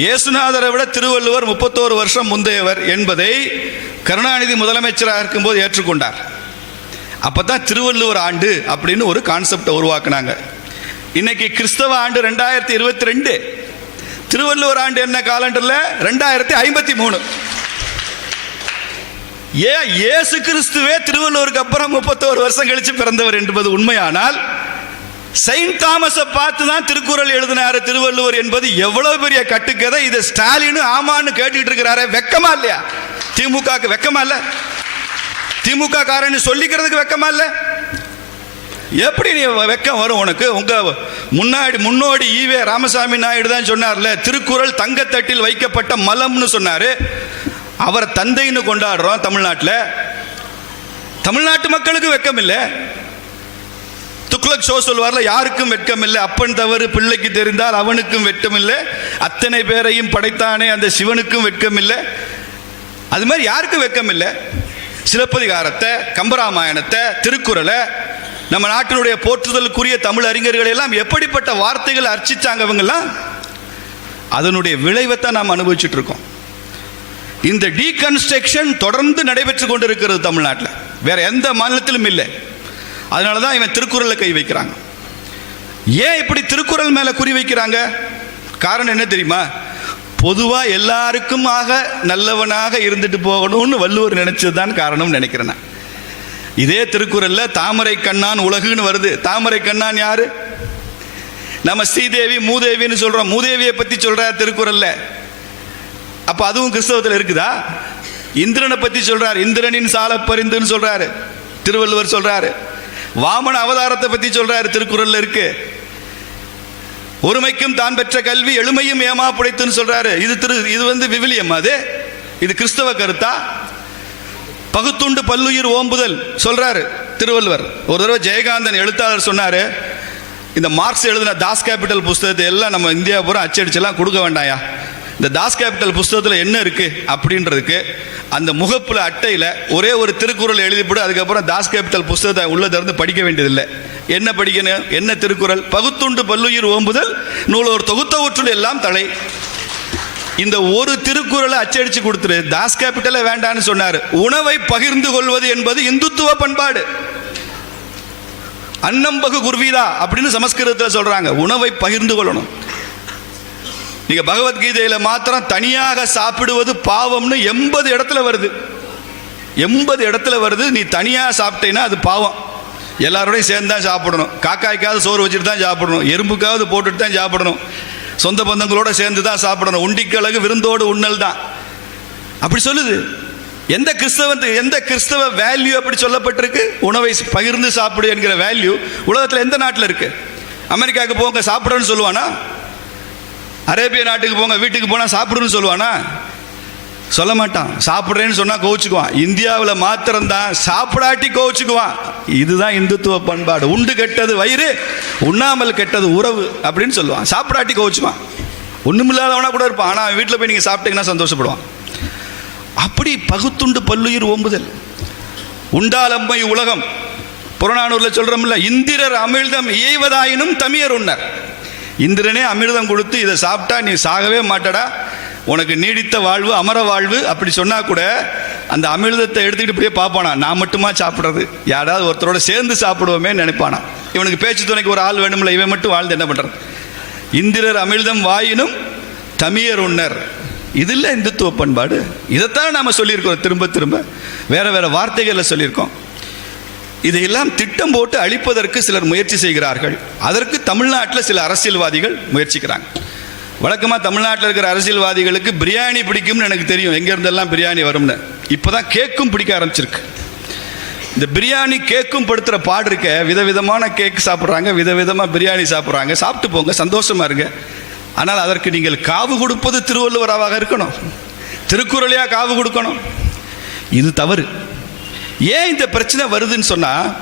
இயேசுநாதரை விட திருவள்ளுவர் முப்பத்தோரு வருஷம் முந்தையவர் என்பதை கருணாநிதி முதலமைச்சராக இருக்கும்போது ஏற்றுக்கொண்டார். அப்போ தான் திருவள்ளுவர் ஆண்டு அப்படின்னு ஒரு கான்செப்டை உருவாக்குனாங்க. இன்னைக்கு கிறிஸ்தவ ஆண்டு ரெண்டாயிரத்தி இருபத்தி ரெண்டு. திருவள்ளுவர் ஆண்டு என்ன காலண்டரில்? ரெண்டாயிரத்தி ஐம்பத்தி மூணு. ஏன் இயேசு கிறிஸ்துவே திருவள்ளுவருக்கு அப்புறம் முப்பத்தோரு வருஷம் கழித்து பிறந்தவர் என்பது உண்மையானால் செயின்ட் தாமஸை பார்த்து தான் திருக்குறள் எழுதினாரு. திருவள்ளுவர் என்பது எவ்வளவு பெரிய கட்டுக்கதை. இது ஸ்டாலின் ஆமான்னு கேட்டுக்கிட்டு இருக்கிறாரு வெக்கமா இல்லையா? திமுகக்கு வெக்கமா இல்ல? திமுக காரன் சொல்லிக்கிறதுக்கு வெக்கமா இல்ல? எப்படி நீ வெக்கம் வரும் உனக்கு? உங்க முன்னாடி முன்னோடி ஈவே ராமசாமி நாயுடு தான் சொன்னார்ல திருக்குறள் தங்கத்தட்டில் வைக்கப்பட்ட மலம்னு சொன்னாரு. அவரை தந்தைன்னு கொண்டாடுறோம் தமிழ்நாட்டில். தமிழ்நாட்டு மக்களுக்கு வெக்கம் இல்லை துக்ளக் ஷோ சொல்வார்ல யாருக்கும் வெட்கம் இல்லை அப்பன் தவறு பிள்ளைக்கு தெரிந்தால் அவனுக்கும் வெட்கம் இல்லை அத்தனை பேரையும் படைத்தானே அந்த சிவனுக்கும் வெட்கம் இல்லை அது மாதிரி யாருக்கும் வெட்கம் இல்லை சிலப்பதிகாரத்தை கம்பராமாயணத்தை திருக்குறளை நம்ம நாட்டினுடைய போற்றுதலுக்குரிய தமிழ் அறிஞர்கள் எல்லாம் எப்படிப்பட்ட வார்த்தைகள் அர்ச்சிச்சாங்க அவங்கெல்லாம் அதனுடைய விளைவைத்தான் நாம் அனுபவிச்சுட்டு இருக்கோம். இந்த டீகன்ஸ்ட்ரக்ஷன் தொடர்ந்து நடைபெற்று கொண்டிருக்கிறது தமிழ்நாட்டில். வேற எந்த மாநிலத்திலும் இல்லை. அதனால தான் இவன் திருக்குறளில் கை வைக்கிறாங்க. ஏன் இப்படி திருக்குறள் மேலே குறி வைக்கிறாங்க? காரணம் என்ன தெரியுமா? பொதுவாக எல்லாருக்கும் ஆக நல்லவனாக இருந்துட்டு போகணும்னு வள்ளுவர் நினச்சது தான் காரணம் நினைக்கிறேன் நான். இதே திருக்குறளில் தாமரை கண்ணான் உலகுன்னு வருது. தாமரை கண்ணான் யார்? நம்ம ஸ்ரீதேவி மூதேவின்னு சொல்கிறோம் மூதேவியை பற்றி சொல்கிறார் திருக்குறளில். அப்போ அதுவும் கிறிஸ்தவத்தில் இருக்குதா? இந்திரனை பற்றி சொல்கிறார் இந்திரனின் சால பரிந்துன்னு சொல்கிறாரு திருவள்ளுவர் சொல்கிறாரு வாமன அவதாரத்தை பத்தி சொல்றாரு திருக்குறளில் இருக்கு. ஒருமைக்கும் தான் பெற்ற கல்வி எளிமையும் ஏமா புடைத்துன்னு சொல்றாரு. இது திரு இது வந்து விவிலியம் அது. இது கிறிஸ்தவ கருத்தா? பகுத்துண்டு பல்லுயிர் ஓம்புதல் சொல்றாரு திருவள்ளுவர். ஒரு தடவை ஜெயகாந்தன் எழுத்தாளர் சொன்னாரு இந்த மார்க்ஸ் எழுதின தாஸ் கேபிட்டல் புஸ்தகத்தை எல்லாம் நம்ம இந்தியா பூரா அச்சடிச்செல்லாம் கொடுக்க வேண்டாயா? இந்த தாஸ் கேபிட்டல் புஸ்தகத்தில் என்ன இருக்கு அப்படின்றதுக்கு அந்த முகப்புல அட்டையில் ஒரே ஒரு திருக்குறள் எழுதிப்படு அதுக்கப்புறம் தாஸ் கேபிட்டல் புஸ்தகத்தை உள்ளே திறந்து படிக்க வேண்டியதில்லை. என்ன படிக்கணும்? என்ன திருக்குறள்? பகுத்துண்டு பல்லுயிர் ஓம்புதல் நூலோர் தொகுத்தவற்றுள் எல்லாம் தலை. இந்த ஒரு திருக்குறளை அச்சடிச்சு கொடுத்துரு. தாஸ் கேபிட்டலை வேண்டான்னு சொன்னார். உணவை பகிர்ந்து கொள்வது என்பது இந்துத்துவ பண்பாடு. அன்னம்பகு குர்வீதா அப்படின்னு சமஸ்கிருதத்தில் சொல்கிறாங்க உணவை பகிர்ந்து கொள்ளணும். நீங்க பகவத்கீதையில மாத்திரம் தனியாக சாப்பிடுவது பாவம்னு எண்பது இடத்துல வருது. எண்பது இடத்துல வருது நீ தனியாக சாப்பிட்டேன்னா அது பாவம். எல்லாரோடையும் சேர்ந்து தான் சாப்பிடணும். காக்காய்க்காவது சோறு வச்சுட்டு தான் சாப்பிடணும். எறும்புக்காவது போட்டுட்டு தான் சாப்பிடணும். சொந்த பந்தங்களோட சேர்ந்து தான் சாப்பிடணும். உண்டிக்கழகு விருந்தோடு உண்ணல் தான். அப்படி சொல்லுது. எந்த கிறிஸ்தவன் எந்த கிறிஸ்தவ வேல்யூ அப்படி சொல்லப்பட்டிருக்கு? உணவை பகிர்ந்து சாப்பிடு என்கிற வேல்யூ உலகத்தில் எந்த நாட்டில் இருக்கு? அமெரிக்காவுக்கு போங்க சாப்பிடணும்னு சொல்லுவானா? அரேபிய நாட்டுக்கு போங்க வீட்டுக்கு போனால் சாப்பிடுன்னு சொல்லுவானா? சொல்ல மாட்டான். சாப்பிட்றேன்னு சொன்னால் கோவிச்சுக்குவான். இந்தியாவில் மாத்திரம்தான் சாப்பிடாட்டி கோவிச்சுக்குவான். இதுதான் இந்துத்துவ பண்பாடு. உண்டு கெட்டது வயிறு உண்ணாமல் கெட்டது உறவு அப்படின்னு சொல்லுவான். சாப்பிடாட்டி கோவிச்சுக்குவான். ஒன்றுமில்லாதவனா கூட இருப்பான். ஆனால் வீட்டில் போய் நீங்கள் சாப்பிட்டீங்கன்னா சந்தோஷப்படுவான். அப்படி பகுத்துண்டு பல்லுயிர் ஓம்புதல். உண்டாலம்மை உலகம். புறநானூரில் சொல்கிறோம்ல இந்திரர் அமிழ்தம் இயைவதாயினும் தமியர் உன்னர் இந்திரனே அமிர்தம் கொடுத்து இதை சாப்பிட்டா நீ சாகவே மாட்டடா. உனக்கு நீடித்த வாழ்வு அமர வாழ்வு அப்படி சொன்னா கூட அந்த அமிர்தத்தை எடுத்துக்கிட்டு இப்படியே பார்ப்பானா. நான் மட்டுமா சாப்பிட்றது? யாராவது ஒருத்தரோட சேர்ந்து சாப்பிடுவோமே நினைப்பானா. இவனுக்கு பேச்சு துணைக்கு ஒரு ஆள் வேணும்ல இவன் மட்டும் வாழ்ந்து என்ன பண்ணுறது இந்திரர் அமிர்தம் வாயினும் தமியர் உன்னர் இதில் இந்துத்துவ பண்பாடு. இதைத்தான் நாம் சொல்லியிருக்கோம் திரும்ப திரும்ப. வேற வேற வார்த்தைகளில் சொல்லியிருக்கோம். இதையெல்லாம் திட்டம் போட்டு அழிப்பதற்கு சிலர் முயற்சி செய்கிறார்கள். அதற்கு தமிழ்நாட்டில் சில அரசியல்வாதிகள் முயற்சிக்கிறாங்க. வழக்கமாக தமிழ்நாட்டில் இருக்கிற அரசியல்வாதிகளுக்கு பிரியாணி பிடிக்கும்னு எனக்கு தெரியும். எங்கேருந்தெல்லாம் பிரியாணி வரும்னு. இப்போ தான் கேக்கும் பிடிக்க ஆரம்பிச்சிருக்கு. இந்த பிரியாணி கேக்கும் படுத்துகிற பாடு இருக்க. விதவிதமான கேக் சாப்பிட்றாங்க விதவிதமாக பிரியாணி சாப்பிட்றாங்க. சாப்பிட்டு போங்க சந்தோஷமாக இருங்க. ஆனால் அதற்கு நீங்கள் காவு கொடுப்பது திருவள்ளுவராவாக இருக்கணும். திருக்குறளையாக காவு கொடுக்கணும். இது தவறு. ஏன் இந்த பிரச்சனை வருதுன்னு சொன்னால்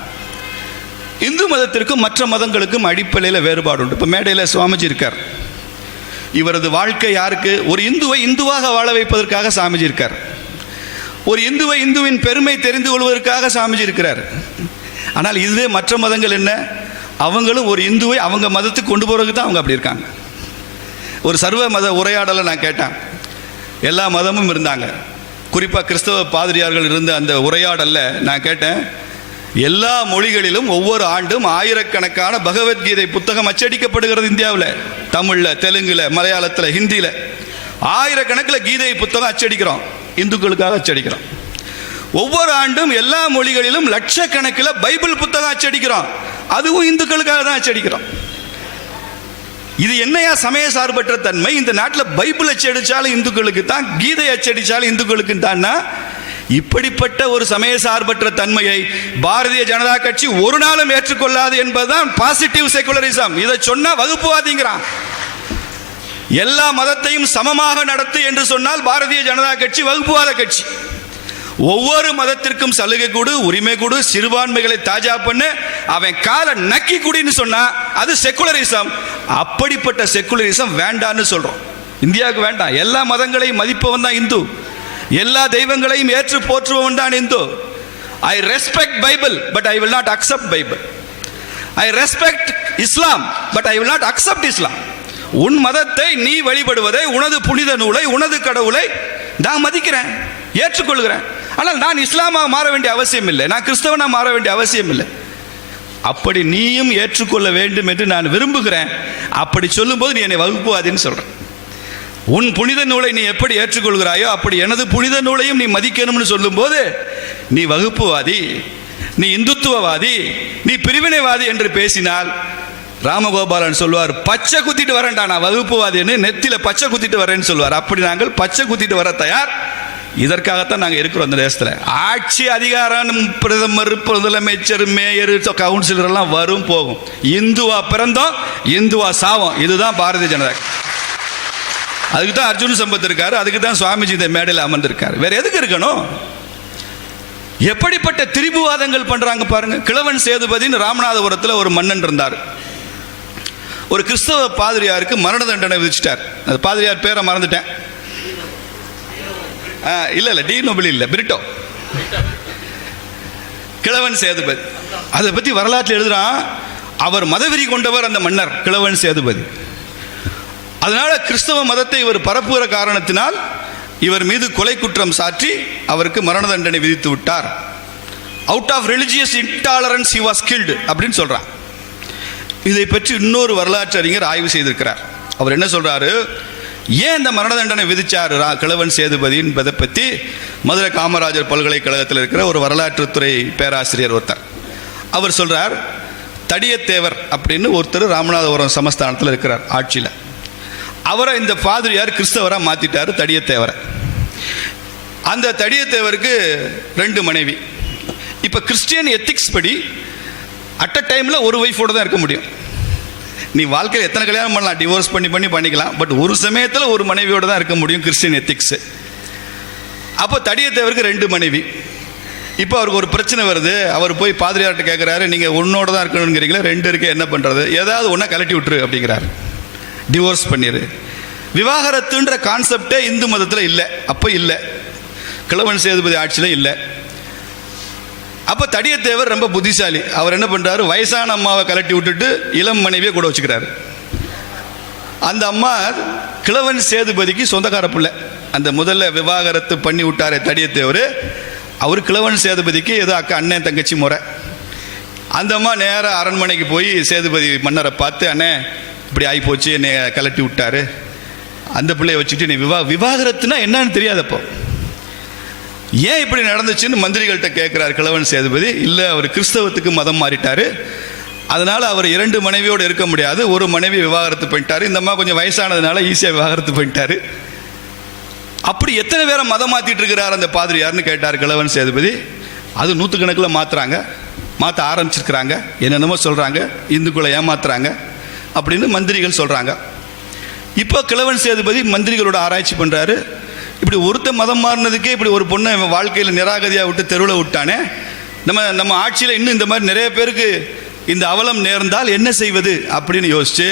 இந்து மதத்திற்கும் மற்ற மதங்களுக்கும் அடிப்படையில் வேறுபாடு உண்டு இப்போ மேடையில் சுவாமிஜி இருக்கார். இவரது வாழ்க்கை யாருக்கு? ஒரு இந்துவை இந்துவாக வாழ வைப்பதற்காக சாமிஜி இருக்கார். ஒரு இந்துவை இந்துவின் பெருமை தெரிந்து கொள்வதற்காக சாமிஜி இருக்கிறார். ஆனால் இதுவே மற்ற மதங்கள் என்ன? அவங்களும் ஒரு இந்துவை அவங்க மதத்துக்கு கொண்டு போகிறதுக்கு தான் அவங்க அப்படி இருக்காங்க. ஒரு சர்வ மத உரையாடலை நான் கேட்டேன். எல்லா மதமும் இருந்தாங்க. குறிப்பாக கிறிஸ்தவ பாதிரியார்கள் இருந்த அந்த உரையாடலில் நான் கேட்டேன் எல்லா மொழிகளிலும் ஒவ்வொரு ஆண்டும் ஆயிரக்கணக்கான பகவத்கீதை புத்தகம் அச்சடிக்கப்படுகிறது இந்தியாவில் தமிழில் தெலுங்கில் மலையாளத்தில் ஹிந்தியில் ஆயிரக்கணக்கில் கீதை புத்தகம் அச்சடிக்கிறோம் இந்துக்களுக்காக அச்சடிக்கிறோம். ஒவ்வொரு ஆண்டும் எல்லா மொழிகளிலும் லட்சக்கணக்கில் பைபிள் புத்தகம் அச்சடிக்கிறோம் அதுவும் இந்துக்களுக்காக தான் அச்சடிக்கிறோம். இது என்னையா சமய சார்பற்ற தன்மை? இந்த நாட்டில் பைபிள் அச்சடிச்சாலும் இந்துக்களுக்கு தான் கீதை அச்சடிச்சாலும் இந்துக்களுக்கு தான்னா? இப்படிப்பட்ட ஒரு சமய சார்பற்ற தன்மையை பாரதிய ஜனதா கட்சி ஒரு நாளும் ஏற்றுக்கொள்ளாது என்பதுதான் பாசிட்டிவ் செகுலரிசம் இதை சொன்னால் வகுப்புவாதிங்கிறான். எல்லா மதத்தையும் சமமாக நடத்து என்று சொன்னால் பாரதிய ஜனதா கட்சி வகுப்புவாத கட்சி. ஒவ்வொரு மதத்திற்கும் சலுகை கொடு உரிமை கொடு சிறுபான்மைகளை தாஜா பண்ணு அவன் காலை நக்கி குடின்னு சொன்னா அது செக்குலரிசம் அப்படிப்பட்ட செக்குலரிசம் வேண்டான்னு சொல்றோம். இந்தியாவுக்கு வேண்டாம். எல்லா மதங்களையும் மதிப்பவன் தான் இந்து. எல்லா தெய்வங்களையும் ஏற்று போற்றுபவன் தான் Hindu. I respect Bible but I will not accept Bible I respect Islam but I will not accept Islam உன் மதத்தை நீ வழிபடுவதை உனது புனித நூலை உனது கடவுளை நான் மதிக்கிறேன் ஏற்றுக்கொள்கிறேன். ஆனால் நான் இஸ்லாமாக மாற வேண்டிய அவசியம் இல்லை நான் கிறிஸ்தவனாக மாற வேண்டிய அவசியம் இல்லை அப்படி நீயும் ஏற்றுக்கொள்ள வேண்டும் என்று நான் விரும்புகிறேன். அப்படி சொல்லும்போது நீ என்னை வகுப்புவாதின்னு சொல்கிறேன் உன் புனித நூலை நீ எப்படி ஏற்றுக்கொள்கிறாயோ அப்படி எனது புனித நூலையும் நீ மதிக்கணும்னு சொல்லும்போது நீ வகுப்புவாதி நீ இந்துத்துவவாதி நீ பிரிவினைவாதி என்று பேசினால் ராமகோபாலன் சொல்வார் பச்சை குத்திட்டு வரேன்டா நான் வகுப்புவாதின்னு நெத்தியில் பச்சை குத்திட்டு வரேன்னு சொல்வார். அப்படி நாங்கள் பச்சை குத்திட்டு வர தயார் இதற்காகத்தான் நாங்கள் இருக்கிறோம் அந்த தேசத்தில். ஆட்சி அதிகாரம் பிரதமர் முதலமைச்சர் மேயர் கவுன்சிலர் எல்லாம் வரும் போகும். இந்துவா பிறந்தோம் இந்துவா சாவோம். இதுதான் பாரதிய ஜனதா. அதுக்கு தான் அர்ஜுன் சம்பத் இருக்காரு அதுக்கு தான் சுவாமிஜி இந்த மேடையில் அமர்ந்திருக்காரு. வேற எதுக்கு இருக்கணும்? எப்படிப்பட்ட திரிபுவாதங்கள் பண்றாங்க பாருங்க. கிழவன் சேதுபதினு ராமநாதபுரத்தில் ஒரு மன்னன் இருந்தார். ஒரு கிறிஸ்தவ பாதிரியாருக்கு மரண தண்டனை விதிச்சிட்டார். அந்த பாதிரியார் பேரை மறந்துட்டேன். இல்லை இல்லை டி நொபிள் இல்லை பிரிட்டோ. கிழவன் சேதுபதி. அதை பற்றி வரலாற்றில் எழுதுகிறான் அவர் மதவெறி கொண்டவர் அந்த மன்னர் கிழவன் சேதுபதி. அதனால் கிறிஸ்தவ மதத்தை இவர் பரப்புகிற காரணத்தினால் இவர் மீது கொலை குற்றம் சாற்றி அவருக்கு மரண தண்டனை விதித்து விட்டார். Out of religious intolerance he was killed அப்படின்னு சொல்கிறான் இதை பற்றி இன்னொரு வரலாற்று அறிஞர் ஆய்வு செய்திருக்கிறார். அவர் என்ன சொல்கிறாரு ஏன் இந்த மரண தண்டனை விதிச்சார் ரா- கிழவன் சேதுபதி என்பதை பற்றி மதுரை காமராஜர் பல்கலைக்கழகத்தில் இருக்கிற ஒரு வரலாற்றுத்துறை பேராசிரியர் ஒருத்தர். அவர் சொல்கிறார் தடியத்தேவர் அப்படின்னு ஒருத்தர் ராமநாதபுரம் சமஸ்தானத்தில் இருக்கிறார் ஆட்சியில். அவரை இந்த பாதிரியார் கிறிஸ்தவராக மாற்றிட்டார் தடியத்தேவரை. அந்த தடியத்தேவருக்கு ரெண்டு மனைவி. இப்போ கிறிஸ்டியன் எத்திக்ஸ் படி அட் அ டைமில் ஒரு ஒய்ஃபோடு தான் இருக்க முடியும். நீ வாழ்க்கையில் எத்தனை கல்யாணம் பண்ணலாம்? டிவோர்ஸ் பண்ணி பண்ணி பண்ணிக்கலாம். பட் ஒரு சமயத்தில் ஒரு மனைவியோட தான் இருக்க முடியும் கிறிஸ்டின் எத்திக்ஸ் அப்போ தடியத்தேவருக்கு ரெண்டு மனைவி. இப்போ அவருக்கு ஒரு பிரச்சனை வருது. அவர் போய் பாதிரியார்ட்ட கேட்குறாரு நீங்கள் உன்னோட தான் இருக்கணுங்கிறீங்களா ரெண்டு இருக்கு என்ன பண்ணுறது ஏதாவது ஒன்றா கலட்டி விட்டுரு அப்படிங்கிறாரு. டிவோர்ஸ் பண்ணிடு விவாகரத்துன்ற கான்செப்டே இந்து மதத்தில் இல்லை. அப்போ இல்லை. கிழவன் சேதுபதி ஆட்சியில் இல்லை. அப்போ தடியத்தேவர் ரொம்ப புத்திசாலி. அவர் என்ன பண்ணுறாரு வயசான அம்மாவை கலட்டி விட்டுட்டு இளம் மனைவியை கூட வச்சுக்கிறாரு. அந்த அம்மா கிழவன் சேதுபதிக்கு சொந்தக்கார பிள்ளை. அந்த முதல்ல விவாகரத்து பண்ணி விட்டாரே தடியத்தேவர். அவர் கிழவன் சேதுபதிக்கு ஏதோ அக்கா அண்ணன் தங்கச்சி முறை. அந்த அம்மா நேராக அரண்மனைக்கு போய் சேதுபதி மன்னரை பார்த்து அண்ணே இப்படி ஆகி போச்சு என்னை கலட்டி விட்டாரு. அந்த பிள்ளைய வச்சுட்டு நீ விவா விவாகரத்துனா என்னன்னு தெரியாதப்போ. ஏன் இப்படி நடந்துச்சுன்னு மந்திரிகள்கிட்ட கேட்குறார் கிழவன் சேதுபதி. இல்லை அவர் கிறிஸ்தவத்துக்கு மதம் மாறிட்டார். அதனால் அவர் இரண்டு மனைவியோடு இருக்க முடியாது. ஒரு மனைவி விவாகரத்து பண்ணிட்டார். இந்த அம்மா கொஞ்சம் வயசானதுனால ஈஸியாக விவாகரத்து பண்ணிட்டார். அப்படி எத்தனை பேரை மதம் மாற்றிட்டு இருக்கிறார் அந்த பாதிரியார்னு கேட்டார் கிழவன் சேதுபதி. அது நூற்றுக்கணக்கில் மாற்றுறாங்க மாற்ற ஆரம்பிச்சிருக்கிறாங்க. என்னென்னமோ சொல்கிறாங்க இந்துக்களை ஏமாத்துறாங்க. அப்படின்னு மந்திரிகள் சொல்கிறாங்க இப்போ கிழவன் சேதுபதி மந்திரிகளோட ஆராய்ச்சி பண்ணுறாரு இப்படி ஒருத்த மதம் மாறினதுக்கே இப்படி ஒரு பொண்ணை இவன் வாழ்க்கையில் நிராகதியாக விட்டு தெருவில் விட்டானே? நம்ம நம்ம ஆட்சியில் இன்னும் இந்த மாதிரி நிறைய பேருக்கு இந்த அவலம் நேர்ந்தால் என்ன செய்வது அப்படின்னு யோசிச்சு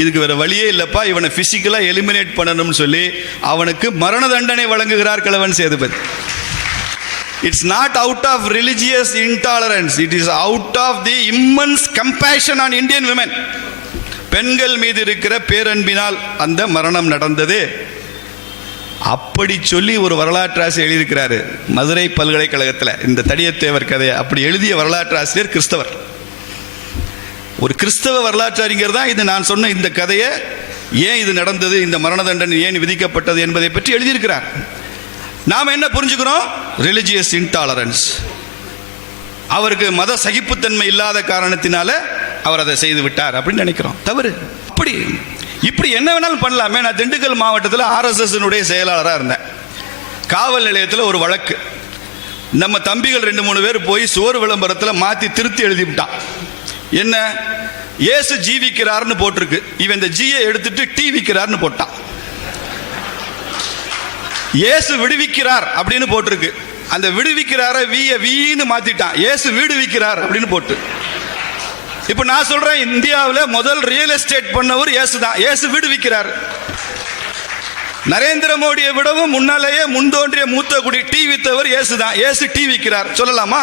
இதுக்கு வேற வழியே இல்லைப்பா இவனை ஃபிசிக்கலாக எலிமினேட் பண்ணணும்னு சொல்லி அவனுக்கு மரண தண்டனை வழங்குகிறார் Kizhavan Sethupathi. It's not out of religious intolerance it is out of the immense compassion on Indian women பெண்கள் மீது இருக்கிற பேரன்பினால் அந்த மரணம் நடந்தது. அப்படி சொல்லி ஒரு வரலாற்று ஆசிரியர் எழுதியிருக்கிறாரு. மதுரை பல்கலைக்கழகத்தில் இந்த தடியத்தேவர் கதையை அப்படி எழுதிய வரலாற்று ஆசிரியர் கிறிஸ்தவர். ஒரு கிறிஸ்தவ வரலாற்று அறிஞர் தான் இது நான் சொன்ன இந்த கதையை ஏன் இது நடந்தது இந்த மரண தண்டனை ஏன் விதிக்கப்பட்டது என்பதை பற்றி எழுதியிருக்கிறார். நாம் என்ன புரிஞ்சுக்கிறோம்? ரிலிஜியஸ் இன்டாலரன்ஸ் அவருக்கு மத சகிப்புத்தன்மை இல்லாத காரணத்தினால அவர் அதை செய்து விட்டார் அப்படின்னு நினைக்கிறோம். தவறு. அப்படி இப்படி என்ன வேணாலும் பண்ணலாமே. நான் திண்டுக்கல் மாவட்டத்தில் ஆர்எஸ்எஸ்னுடைய செயலாளராக இருந்தேன். காவல் நிலையத்தில் ஒரு வழக்கு. நம்ம தம்பிகள் ரெண்டு மூணு பேர் போய் சுவர் விளம்பரத்தில் மாற்றி திருத்தி எழுதிவிட்டான். என்ன? ஏசு ஜீவிக்கிறார்னு போட்டிருக்கு. இவன் இந்த ஜீயை எடுத்துட்டு டீ விற்கிறார்னு போட்டான். ஏசு விடுவிக்கிறார் அப்படின்னு போட்டிருக்கு. அந்த விடுவிக்கிறார வீய வீன்னு மாத்திட்டான். ஏசு விடுவிக்கிறார் அப்படின்னு போட்டு. இப்ப நான் சொல்றேன் இந்தியாவில் முதல் ரியல் எஸ்டேட் பண்ணவர் இயேசு தான் இயேசு விடுவிக்கிறார் நரேந்திர மோடியை விடவும் முன்னாலேயே முன்தோன்றிய மூத்த குடி டீ வித்தவர் இயேசு தான் இயேசு டீ விற்கிறார் சொல்லலாமா?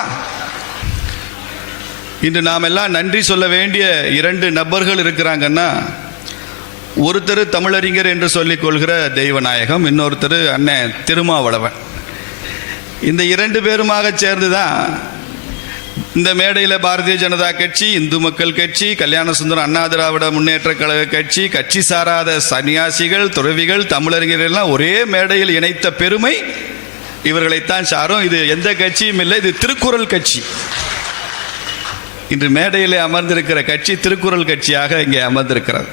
இன்று நாம் எல்லாம் நன்றி சொல்ல வேண்டிய இரண்டு நபர்கள் இருக்கிறாங்கன்னா ஒருத்தர் தமிழறிஞர் என்று சொல்லிக் கொள்கிற தெய்வநாயகம் இன்னொருத்தர் அண்ணன் திருமாவளவன். இந்த இரண்டு பேருமாக சேர்ந்து தான் இந்த மேடையில் பாரதிய ஜனதா கட்சி இந்து மக்கள் கட்சி கல்யாண சுந்தரம் அண்ணா திராவிட முன்னேற்ற கழக கட்சி கட்சி சாராத சன்னியாசிகள் துறவிகள் தமிழறிஞர்கள் எல்லாம் ஒரே மேடையில் இணைத்த பெருமை இவர்களைத்தான் சாரும். இது எந்த கட்சியும் இல்லை இது திருக்குறள் கட்சி. இன்று மேடையிலே அமர்ந்திருக்கிற கட்சி திருக்குறள் கட்சியாக இங்கே அமர்ந்திருக்கிறது.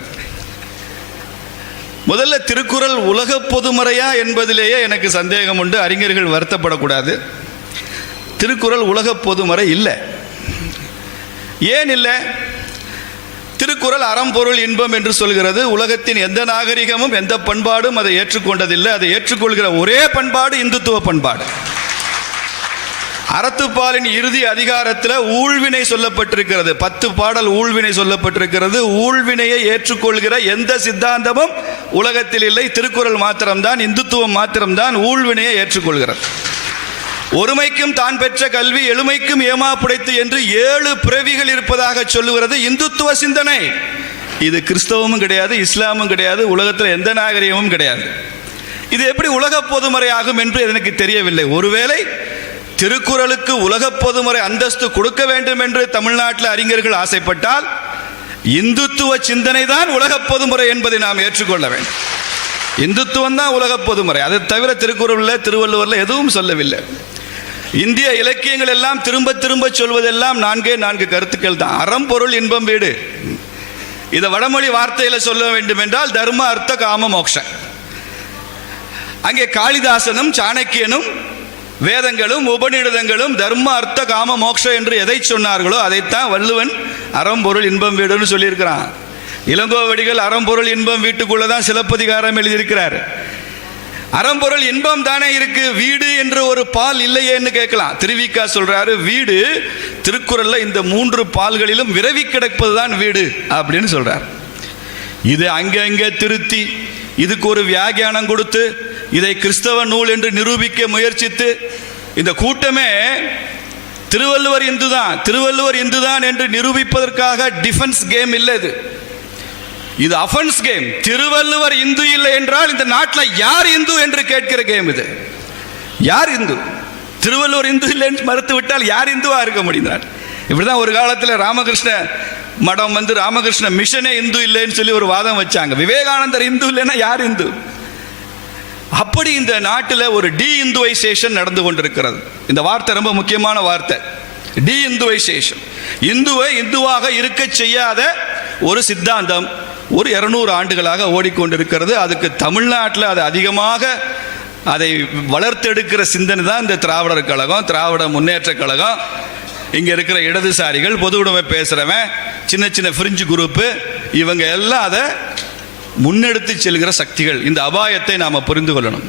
முதல்ல திருக்குறள் உலக பொதுமறையா என்பதிலேயே எனக்கு சந்தேகம் உண்டு. அறிஞர்கள் வருத்தப்படக்கூடாது. திருக்குறள் உலக பொதுமறை இல்லை. ஏன் இல்லை? திருக்குறள் அறம்பொருள் இன்பம் என்று சொல்கிறது. உலகத்தின் எந்த நாகரிகமும் எந்த பண்பாடும் அதை ஏற்றுக்கொண்டதில்லை. அதை ஏற்றுக்கொள்கிற ஒரே பண்பாடு இந்துத்துவ பண்பாடு. அறத்துப்பாலின் இறுதி அதிகாரத்தில் ஊழ்வினை சொல்லப்பட்டிருக்கிறது. பத்து பாடல் ஊழ்வினை சொல்லப்பட்டிருக்கிறது. ஊழ்வினையை ஏற்றுக்கொள்கிற எந்த சித்தாந்தமும் உலகத்தில் இல்லை. திருக்குறள் மாத்திரம்தான் இந்துத்துவம் மாத்திரம்தான் ஊழ்வினையை ஏற்றுக்கொள்கிறது. ஒருமைக்கும் தான் பெற்ற கல்வி எளிமைக்கும் ஏமா புடைத்து என்று ஏழு பிறவிகள் இருப்பதாக சொல்லுகிறது இந்துத்துவ சிந்தனை. இது கிறிஸ்தவமும் கிடையாது இஸ்லாமும் கிடையாது உலகத்தில் எந்த நாகரிகமும் கிடையாது. இது எப்படி உலக பொதுமறை ஆகும் என்று எனக்கு தெரியவில்லை. ஒருவேளை திருக்குறளுக்கு உலக பொதுமறை அந்தஸ்து கொடுக்க வேண்டும் என்று தமிழ்நாட்டில் அறிஞர்கள் ஆசைப்பட்டால் இந்துத்துவ சிந்தனை தான் உலக பொதுமுறை என்பதை நாம் ஏற்றுக்கொள்ள வேண்டும். இந்துத்துவம் தான் உலக பொதுமுறை. அதை தவிர திருக்குறளில் திருவள்ளுவரில் எதுவும் சொல்லவில்லை. இந்திய இலக்கியங்கள் எல்லாம் திரும்ப திரும்ப சொல்வதெல்லாம் நான்கே நான்கு கருத்துக்கள் தான். அறம் பொருள் இன்பம் வீடு. இதை வடமொழி வார்த்தையில் சொல்ல வேண்டும் என்றால் தர்ம அர்த்த காம மோக்ஷம் அங்கே காளிதாசனும் சாணக்கியனும் வேதங்களும் உபநிடதங்களும் தர்ம அர்த்த காம மோக்ஷம் என்று எதை சொன்னார்களோ அதைத்தான் வள்ளுவன் அறம்பொருள் இன்பம் வீடுன்னு சொல்லியிருக்கிறான். இளங்கோவடிகள் அறம்பொருள் இன்பம் வீட்டுக்குள்ளே தான் சிலப்பதிகாரம் எழுதியிருக்கிறார். அறம்பொருள் இன்பம் தானே இருக்கு. வீடு என்று ஒரு பால் இல்லையேன்னு கேட்கலாம். திருவிக்கா சொல்றாரு வீடு திருக்குறள்ல இந்த மூன்று பால்களிலும் விரவி கிடப்பது தான் வீடு அப்படின்னு சொல்றார். இது அங்கங்கே திருத்தி இதுக்கு ஒரு வியாகியானம் கொடுத்து இதை கிறிஸ்தவ நூல் என்று நிரூபிக்க முயற்சித்து இந்த கூட்டமே திருவள்ளுவர் இந்து தான் திருவள்ளுவர் இந்து தான் என்று நிரூபிப்பதற்காக டிஃபென்ஸ் கேம் இல்லை இது. இது அஃபென்ஸ் கேம் திருவள்ளுவர் இந்து இல்லை என்றால் இந்த நாட்டில் யார் இந்து என்று கேட்கிற கேம் இது. யார் இந்து? திருவள்ளுவர் இந்து இல்லை என்று மறுத்து விட்டால் யார் இந்துவாக இருக்க முடிந்தார்? இப்படிதான் ஒரு காலத்தில் ராமகிருஷ்ண மடம் வந்து ராமகிருஷ்ண மிஷனே இந்து இல்லைன்னு சொல்லி ஒரு வாதம் வச்சாங்க. விவேகானந்தர் இந்து இல்லைன்னா யார் இந்து? அப்படி இந்த நாட்டில் ஒரு டி இந்துவைசேஷன் நடந்து கொண்டிருக்கிறது. இந்த வார்த்தை ரொம்ப முக்கியமான வார்த்தை. டி இந்துவைசேஷன் இந்துவை இந்துவாக இருக்க செய்யாத ஒரு சித்தாந்தம். ஒரு இருநூறு ஆண்டுகளாக ஓடிக்கொண்டிருக்கிறது. அதுக்கு தமிழ்நாட்டில் அது அதிகமாக அதை வளர்த்தெடுக்கிற சிந்தனை தான் இந்த திராவிடர் கழகம் திராவிட முன்னேற்ற கழகம். இங்கே இருக்கிற இடதுசாரிகள் பொது உடைமை பேசுகிறவன் சின்ன சின்ன ஃப்ரிஞ்சு குரூப்பு இவங்க எல்லாம் அதை முன்னெடுத்து செல்கிற சக்திகள். இந்த அபாயத்தை நாம் புரிந்து கொள்ளணும்.